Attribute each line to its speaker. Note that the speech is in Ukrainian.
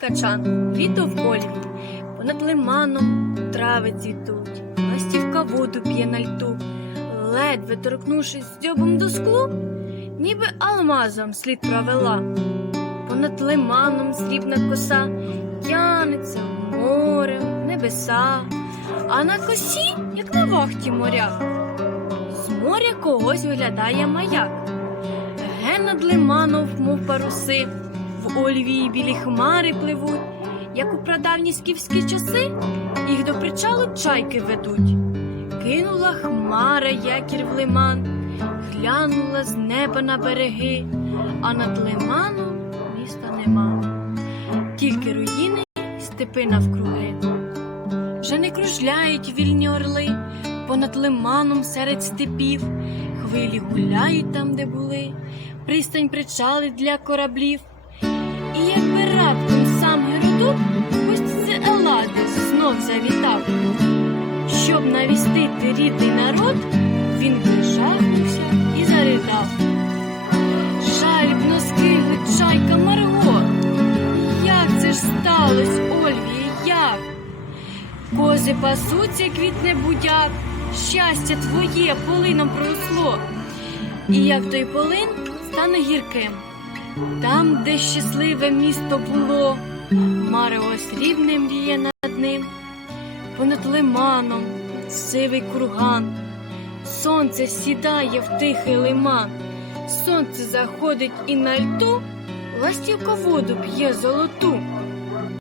Speaker 1: Качан, літо в полі, понад лиманом трави цвітуть, ластівка воду п'є на льту, ледве торкнувшись дзьобом до склу, ніби алмазом слід провела. Понад лиманом срібна коса тянеться морем, небеса, а на косі, як на вахті моря, з моря когось виглядає маяк. Ген над лиманом, мов паруси, в ольвії білі хмари пливуть, як у прадавні скіфські часи, їх до причалу чайки ведуть. Кинула хмара якір в лиман, глянула з неба на береги, а над лиманом міста нема. Тільки руїни й степи навкруги. Вже не кружляють вільні орли понад лиманом серед степів, хвилі гуляють там, де були, пристань причали для кораблів. Завітав, щоб навістити рідний народ, він би жахнувся і заридав. Жалібно скиглить чайка Марго. Як це ж сталось, Ольві, як? Кози пасуться, квітне будяк, щастя твоє полином просло. І як той полин стане гірким, там, де щасливе місто було, марево срібне мріє над ним, понад лиманом сивий курган, сонце сідає в тихий лиман, сонце заходить і на льту, ластівка воду п'є золоту.